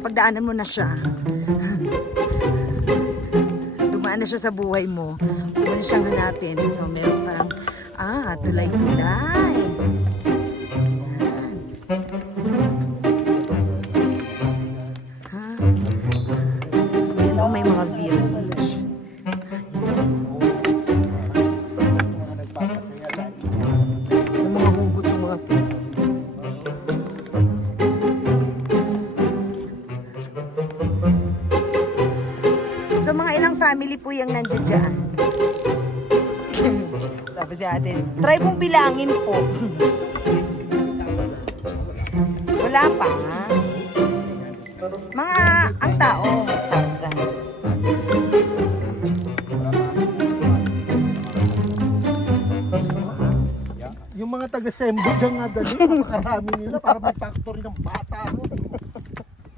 napagdaanan mo na siya. Dumaan na siya sa buhay mo. Huwag mo na siyang hanapin. So, meron parang, tulay-tulay. Ayan. Ha? Ayan, may mga village. Yung mga hugot ng mga to. So, mga ilang family po yung nandiyan dyan? Sabi si ate, try mong bilangin po. Wala pa, ha? Mga, ang tao, 1,000. Yung mga taga-Sembo dyan nga dali, napakarami nila para may factory ng bata.